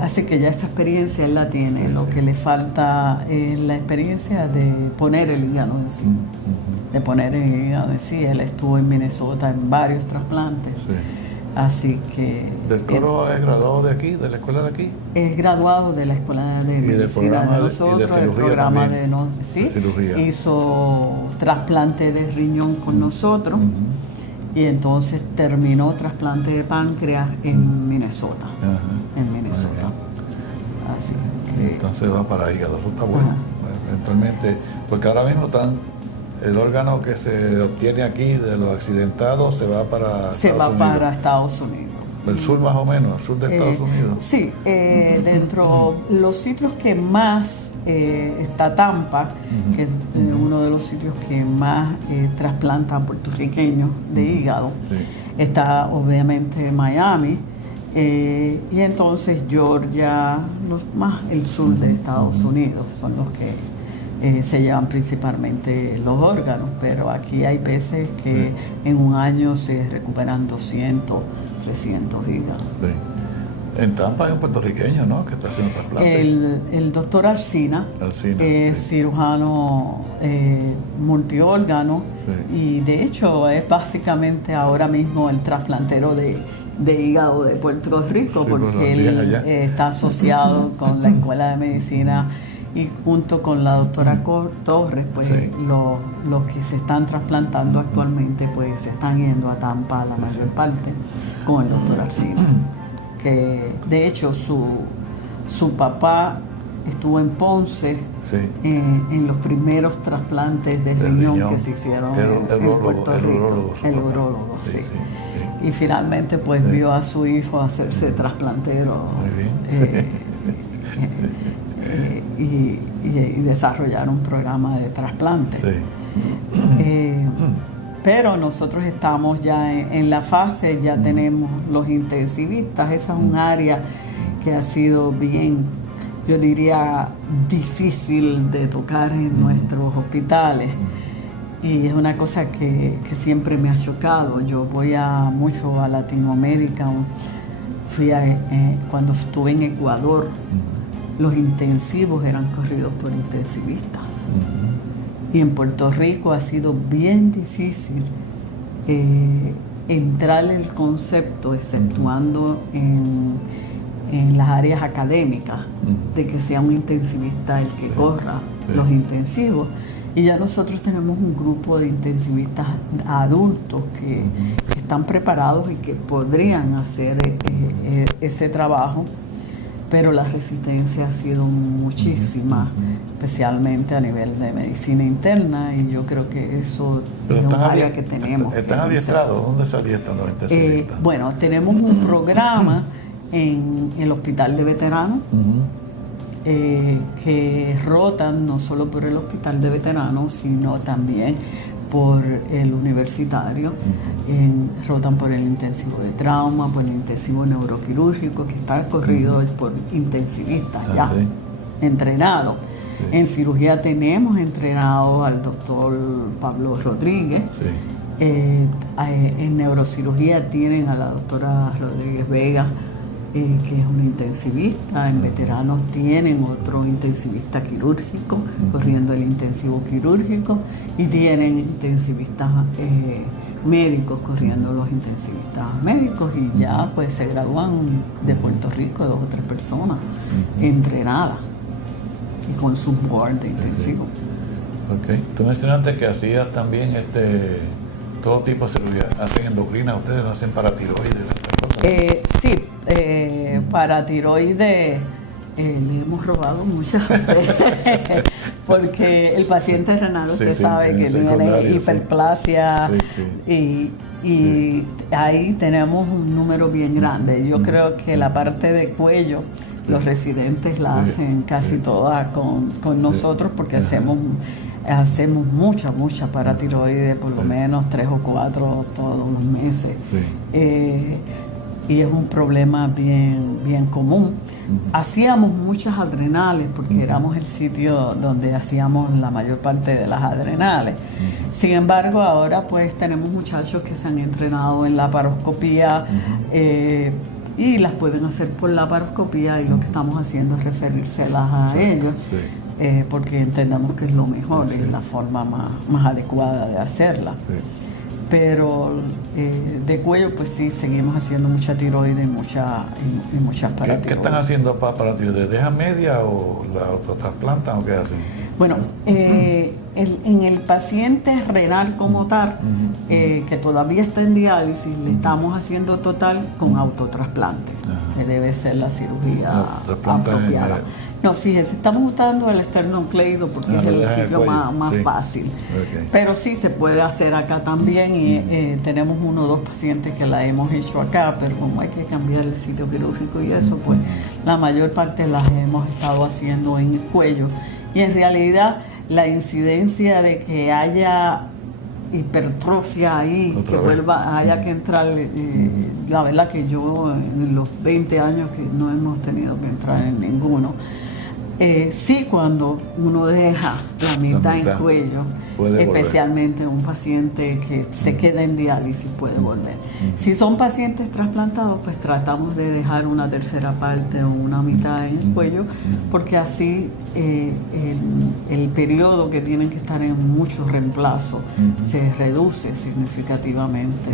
Así que ya esa experiencia él la tiene. Lo que le falta es la experiencia de poner el hígado en sí. De poner el hígado en sí. Él estuvo en Minnesota en varios trasplantes. Sí. Así que... ¿Del coro es graduado de aquí, de la escuela de aquí? Es graduado de la escuela de medicina de nosotros, el programa de cirugía. Hizo trasplante de riñón con nosotros y entonces terminó trasplante de páncreas en Minnesota. En Minnesota. Así que... Entonces va para hígado, eso está bueno. Eventualmente, porque ahora mismo el órgano que se obtiene aquí de los accidentados se va para Estados Unidos. ¿El sur más o menos? ¿El sur de Estados Unidos? Sí, dentro los sitios que más está Tampa, que es uno de los sitios que más trasplantan puertorriqueños de hígado. Sí. Está obviamente Miami, y entonces Georgia, el sur de Estados Unidos son los que se llevan principalmente los órganos, pero aquí hay veces que en un año se recuperan 200, 300 hígados. Sí. En Tampa hay un puertorriqueño, ¿no?, que está haciendo trasplantes. El doctor Alsina es cirujano multiórgano, y de hecho es básicamente ahora mismo el trasplantero de hígado de Puerto Rico, porque él está asociado con la Escuela de Medicina. Y junto con la doctora Torres, pues los que se están trasplantando actualmente, pues se están yendo a Tampa la mayor parte con el doctor Alcina. Que de hecho su papá estuvo en Ponce en los primeros trasplantes de riñón que se hicieron en Puerto Rico. El urólogo, sí. Y finalmente pues vio a su hijo hacerse trasplantero. Muy bien. Y desarrollar un programa de trasplante. Pero nosotros estamos ya en la fase, ya tenemos los intensivistas. Esa es un área que ha sido bien, yo diría, difícil de tocar en nuestros hospitales. Y es una cosa que siempre me ha chocado. Yo voy mucho a Latinoamérica. Fui cuando estuve en Ecuador, los intensivos eran corridos por intensivistas. Y en Puerto Rico ha sido bien difícil entrar en el concepto, exceptuando en las áreas académicas, de que sea un intensivista el que corra los intensivos. Y ya nosotros tenemos un grupo de intensivistas adultos que están preparados y que podrían hacer ese trabajo, pero la resistencia ha sido muchísima, especialmente a nivel de medicina interna, y yo creo que eso es un área que tenemos. ¿Están adiestrados? ¿Dónde se adiestran los intensivistas? Bueno, tenemos un programa en el Hospital de Veteranos, que rotan no solo por el Hospital de Veteranos, sino también por el universitario, rotan por el intensivo de trauma, por el intensivo neuroquirúrgico, que está corrido por intensivistas entrenados. En cirugía tenemos entrenado al doctor Pablo Rodríguez. En neurocirugía tienen a la doctora Rodríguez Vega, que es un intensivista. En veteranos tienen otro intensivista quirúrgico, corriendo el intensivo quirúrgico, y tienen intensivistas médicos corriendo los intensivistas médicos, y ya pues se gradúan de Puerto Rico 2 o 3 personas entrenadas y con su board de intensivo. Tú mencionaste que hacías también todo tipo de cirugía. ¿Hacen endocrina? ¿Ustedes no hacen paratiroides? Sí, paratiroides le hemos robado muchas veces, porque el paciente renal, usted sabe que tiene hiperplasia, y ahí tenemos un número bien grande. Yo creo que la parte de cuello, los residentes la hacen casi toda con nosotros, porque hacemos mucha paratiroides, por lo menos 3 o 4 todos los meses. Y es un problema bien común. Hacíamos muchas adrenales, porque éramos el sitio donde hacíamos la mayor parte de las adrenales. Sin embargo, ahora pues tenemos muchachos que se han entrenado en la laparoscopía, y las pueden hacer por laparoscopía, y lo que estamos haciendo es referírselas a ellos, porque entendemos que es lo mejor, es la forma más adecuada de hacerla. Pero de cuello, pues sí, seguimos haciendo mucha tiroides y muchas paratiroides. ¿Qué están haciendo para tiroides? ¿Dejan media o la autotrasplantan o qué hacen? Bueno, en el paciente renal como tal, que todavía está en diálisis, le estamos haciendo total con autotrasplante, que debe ser la cirugía apropiada. No, fíjese, estamos usando el esternonucleido porque es el sitio más fácil. Pero sí se puede hacer acá también, y tenemos 1 o 2 pacientes que la hemos hecho acá, pero como hay que cambiar el sitio quirúrgico y eso, pues la mayor parte las hemos estado haciendo en el cuello. Y en realidad la incidencia de que haya hipertrofia ahí, que haya que entrar, la verdad que yo en los 20 años que no hemos tenido que entrar en ninguno. Sí, cuando uno deja la mitad en cuello, especialmente un paciente que se queda en diálisis, puede volver. Si son pacientes trasplantados, pues tratamos de dejar una tercera parte o una mitad en el cuello, porque así el periodo que tienen que estar en mucho reemplazo se reduce significativamente.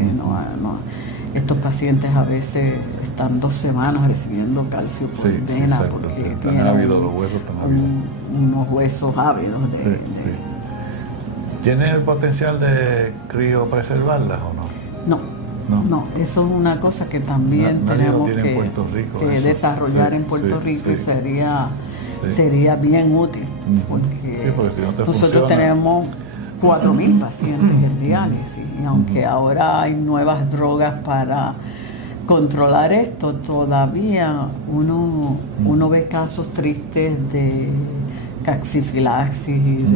Estos pacientes a veces están 2 semanas recibiendo calcio por vena, porque tienen unos huesos ávidos. ¿Tiene el potencial de criopreservarlas o no? No, eso es una cosa que también tenemos que desarrollar en Puerto Rico, y sería bien útil, porque si nosotros tenemos 4.000 pacientes en diálisis, y aunque ahora hay nuevas drogas para controlar esto, todavía uno ve casos tristes de caxifilaxis y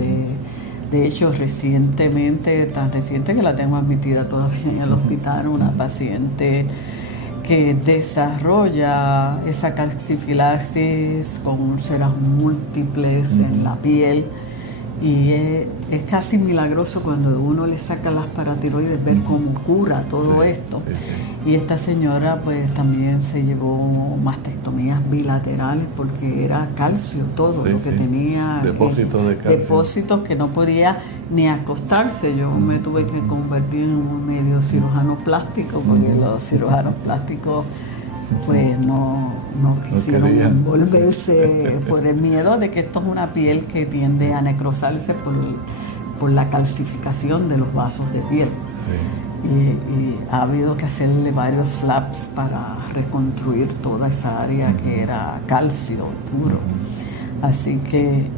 de hecho recientemente, tan reciente que la tengo admitida todavía en el hospital, una paciente que desarrolla esa caxifilaxis con úlceras múltiples en la piel. Y es casi milagroso cuando uno le saca las paratiroides ver cómo cura todo esto. Y esta señora pues también se llevó mastectomías bilaterales porque era calcio todo lo que tenía. Depósitos de calcio. Depósitos que no podía ni acostarse. Yo me tuve que convertir en un medio cirujano plástico, porque los cirujanos plásticos pues no quisieron envolverse por el miedo de que esto es una piel que tiende a necrosarse por la calcificación de los vasos de piel. Y ha habido que hacerle varios flaps para reconstruir toda esa área que era calcio puro. Así que,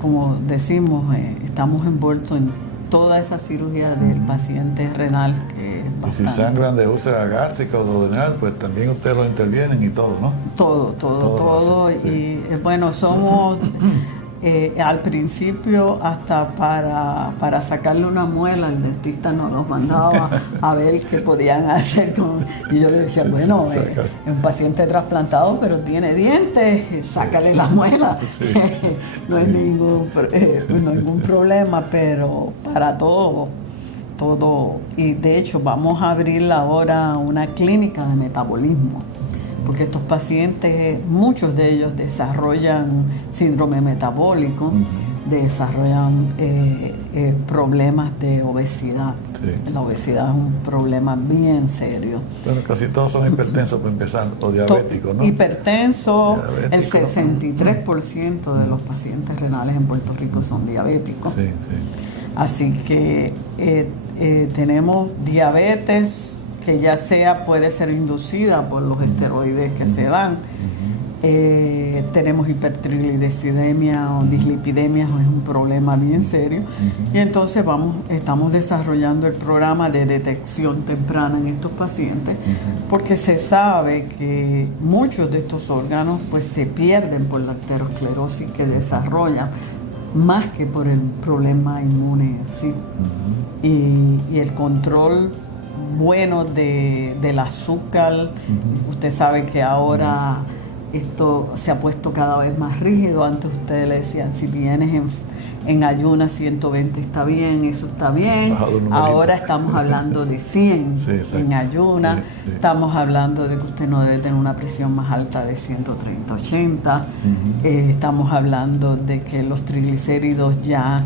como decimos, estamos envueltos en toda esa cirugía del paciente renal, que es bastante. Y si sangran de úlcera gástrica o duodenal, pues también ustedes lo intervienen y todo, ¿no? Todo. Y bueno, somos al principio hasta para sacarle una muela, el dentista nos los mandaba a ver qué podían hacer y yo le decía, bueno, es un paciente trasplantado pero tiene dientes, sácale la muela. No hay ningún problema, pero para todo, y de hecho vamos a abrir ahora una clínica de metabolismo, porque estos pacientes, muchos de ellos desarrollan síndrome metabólico, desarrollan problemas de obesidad. La obesidad es un problema bien serio. Bueno, casi todos son hipertensos para empezar, o diabéticos, ¿no? Hipertensos, el 63% de los pacientes renales en Puerto Rico son diabéticos. Así que tenemos diabetes, que ya puede ser inducida por los esteroides que se dan. Tenemos hipertrigliceridemia o dislipidemia, es un problema bien serio. Y entonces estamos desarrollando el programa de detección temprana en estos pacientes, porque se sabe que muchos de estos órganos pues se pierden por la aterosclerosis que desarrollan, más que por el problema inmune en sí. Y el control bueno del azúcar, usted sabe que ahora esto se ha puesto cada vez más rígido. Antes ustedes le decían, si tienes En ayuna 120 está bien, eso está bien. Ahora estamos hablando de 100 en ayuna. Estamos hablando de que usted no debe tener una presión más alta de 130-80. Estamos hablando de que los triglicéridos ya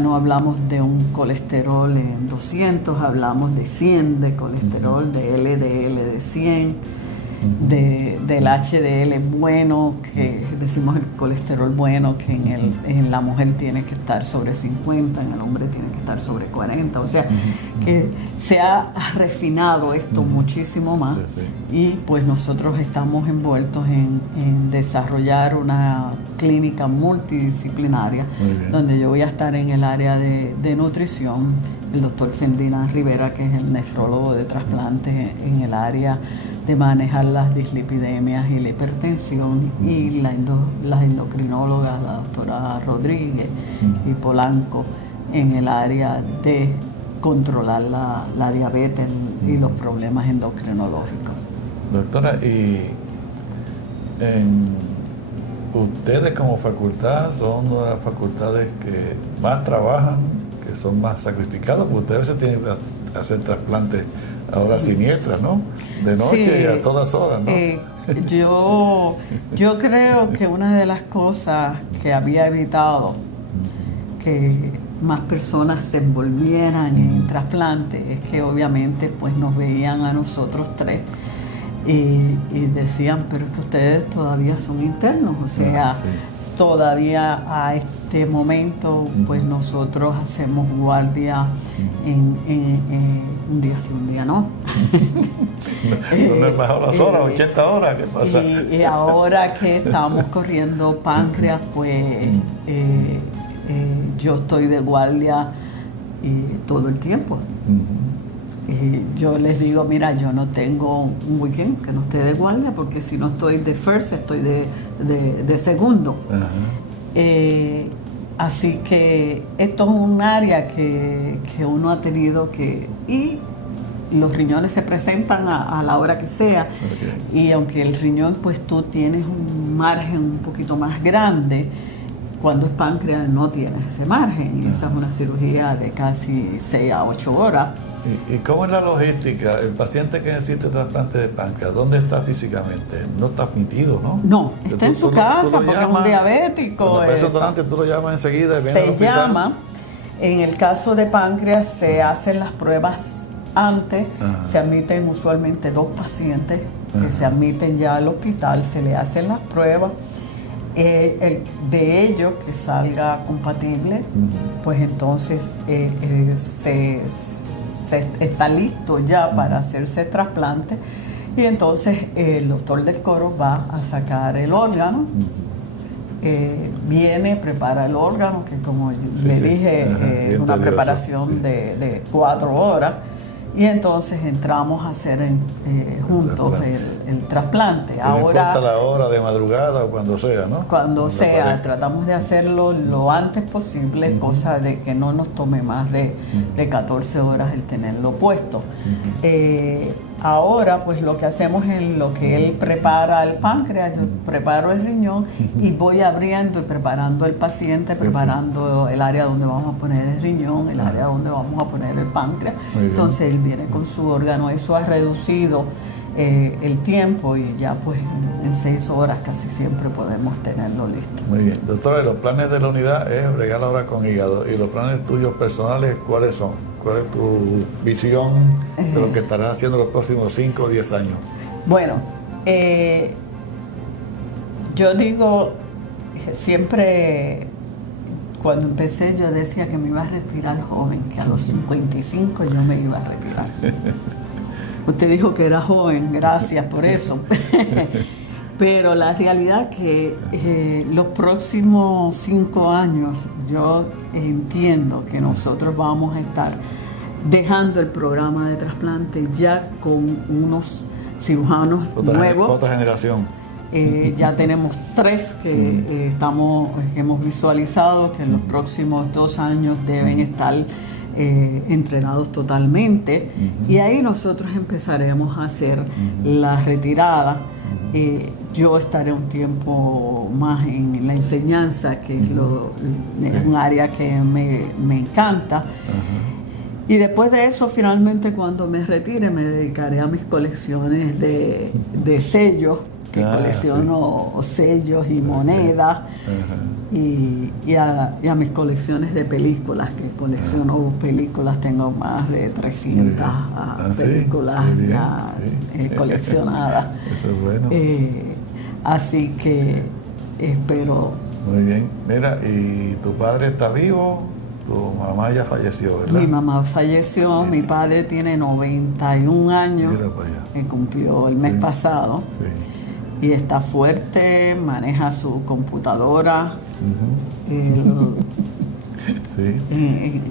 no hablamos de un colesterol en 200, hablamos de 100 de colesterol, de LDL de 100. Del HDL bueno, que decimos el colesterol bueno, que en la mujer tiene que estar sobre 50, en el hombre tiene que estar sobre 40, o sea, que se ha refinado esto muchísimo más, y pues nosotros estamos envueltos en desarrollar una clínica multidisciplinaria, donde yo voy a estar en el área de nutrición, el doctor Ferdinand Rivera, que es el nefrólogo de trasplantes, en el área de manejar las dislipidemias y la hipertensión, y las endocrinólogas, la doctora Rodríguez y Polanco, en el área de controlar la diabetes y los problemas endocrinológicos. Doctora, y ustedes como facultad son una de las facultades que más trabajan, que son más sacrificados, porque ustedes se tienen que hacer trasplantes a horas siniestras, ¿no? De noche y a todas horas, ¿no? Yo creo que una de las cosas que había evitado que más personas se envolvieran en trasplantes es que obviamente pues nos veían a nosotros tres y decían, pero es que ustedes todavía son internos, o sea, todavía a este momento pues nosotros hacemos guardia en un día sí, un día no. No es más horas, 80 horas, ¿qué pasa? Y ahora que estamos corriendo páncreas, pues yo estoy de guardia todo el tiempo. Y yo les digo, mira, yo no tengo un weekend que no esté de guardia, porque si no estoy de first, estoy de segundo. Así que esto es un área que uno ha tenido que... Y los riñones se presentan a la hora que sea. Y aunque el riñón, pues tú tienes un margen un poquito más grande, cuando es páncreas no tienes ese margen. Y esa es una cirugía de casi 6 a 8 horas. ¿Y cómo es la logística? El paciente que necesita trasplante de páncreas, ¿dónde está físicamente? No está admitido, ¿no? No, está en su casa porque es un diabético. Tú lo llamas enseguida y viene al hospital. Se llama, en el caso de páncreas se hacen las pruebas antes, se admiten usualmente 2 pacientes que se admiten ya al hospital, se le hacen las pruebas. El de ellos que salga compatible, pues entonces se está listo ya para hacerse trasplante, y entonces el doctor del coro va a sacar el órgano, viene, prepara el órgano, que como le dije, es una preparación de 4 horas, y entonces entramos a hacer juntos el trasplante. Ahora, la hora de madrugada o cuando sea, ¿no? Cuando sea, tratamos de hacerlo lo antes posible, cosa de que no nos tome más de 14 horas el tenerlo puesto. Ahora, pues lo que hacemos es lo que él prepara el páncreas, yo preparo el riñón y voy abriendo y preparando el paciente, preparando el área donde vamos a poner el riñón, el área donde vamos a poner el páncreas. Entonces él viene con su órgano. Eso ha reducido el tiempo, y ya pues en 6 horas casi siempre podemos tenerlo listo. Muy bien. Doctora, los planes de la unidad es bregar ahora con hígado, y los planes tuyos personales, ¿cuáles son? ¿Cuál es tu visión de lo que estarás haciendo los próximos 5 o 10 años? Bueno, yo digo, siempre cuando empecé yo decía que me iba a retirar joven, que a los 55 yo me iba a retirar. Usted dijo que era joven, gracias por eso. Pero la realidad que los próximos 5 años yo entiendo que nosotros vamos a estar dejando el programa de trasplante ya con unos cirujanos nuevos. Otra generación. Ya tenemos 3 que hemos visualizado que en los próximos 2 años deben estar entrenados totalmente, y ahí nosotros empezaremos a hacer la retirada. yo estaré un tiempo más en la enseñanza, que es un área que me encanta. Ajá. Y después de eso, finalmente, cuando me retire, me dedicaré a mis colecciones de sellos, que colecciono sellos y monedas, y a mis colecciones de películas, que colecciono películas. Tengo más de 300 películas ya coleccionadas. Eso es bueno. Así que espero. Muy bien. Mira, ¿y tu padre está vivo? Tu mamá ya falleció, ¿verdad? Mi mamá falleció, mi padre tiene 91 años, que cumplió el mes pasado, y está fuerte, maneja su computadora. En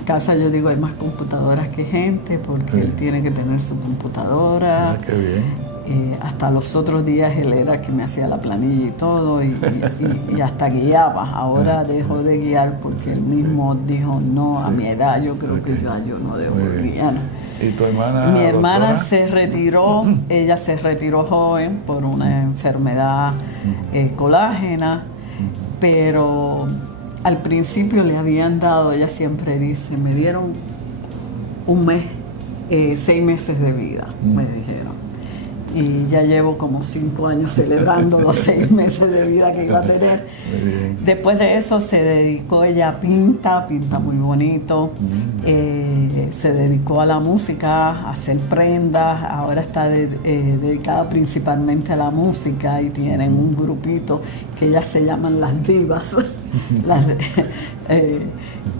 casa yo digo hay más computadoras que gente, porque él tiene que tener su computadora. Qué bien. Hasta los otros días él era que me hacía la planilla y todo, y hasta guiaba. Ahora dejó de guiar porque él mismo dijo, no, a mi edad yo creo que yo no debo guiar. ¿Y tu hermana? Mi hermana doctora? se retiró, ella se retiró joven por una enfermedad colágena, pero al principio le habían dado, ella siempre dice, me dieron 6 meses de vida, me dijeron. Y ya llevo como 5 años celebrando los 6 meses de vida que iba a tener. Después de eso se dedicó, ella pinta muy bonito, se dedicó a la música, a hacer prendas, ahora está dedicada principalmente a la música, y tienen un grupito que ellas se llaman Las Divas.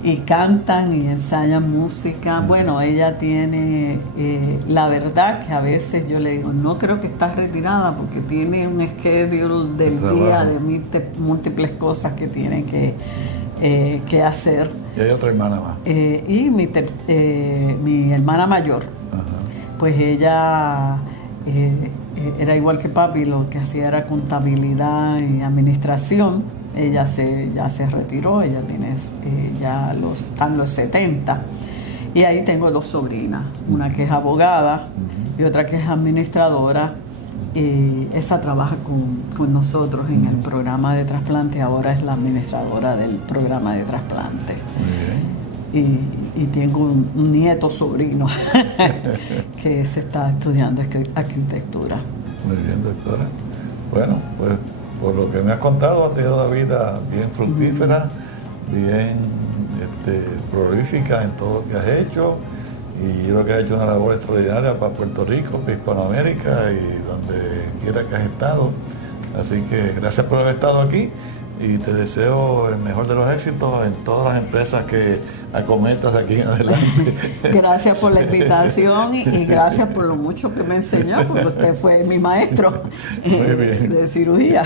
Y cantan y ensayan música. Bueno, ella tiene, la verdad que a veces yo le digo, no creo que está retirada, porque tiene un schedule del día de múltiples cosas que tiene que hacer. ¿Y hay otra hermana más? Y mi hermana mayor, pues ella era igual que papi, lo que hacía era contabilidad y administración. Ella ya se retiró, ella tiene están los 70. Y ahí tengo 2 sobrinas, una que es abogada y otra que es administradora. Esa trabaja con nosotros en el programa de trasplante, ahora es la administradora del programa de trasplante. Muy bien. Y tengo un nieto sobrino que se está estudiando arquitectura. Muy bien, doctora. Bueno, pues por lo que me has contado, has tenido una vida bien fructífera, bien prolífica en todo lo que has hecho, y yo creo que has hecho una labor extraordinaria para Puerto Rico, para Hispanoamérica y donde quiera que has estado. Así que gracias por haber estado aquí, y te deseo el mejor de los éxitos en todas las empresas que acometas de aquí en adelante. Gracias por la invitación y gracias por lo mucho que me enseñó, porque usted fue mi maestro de cirugía.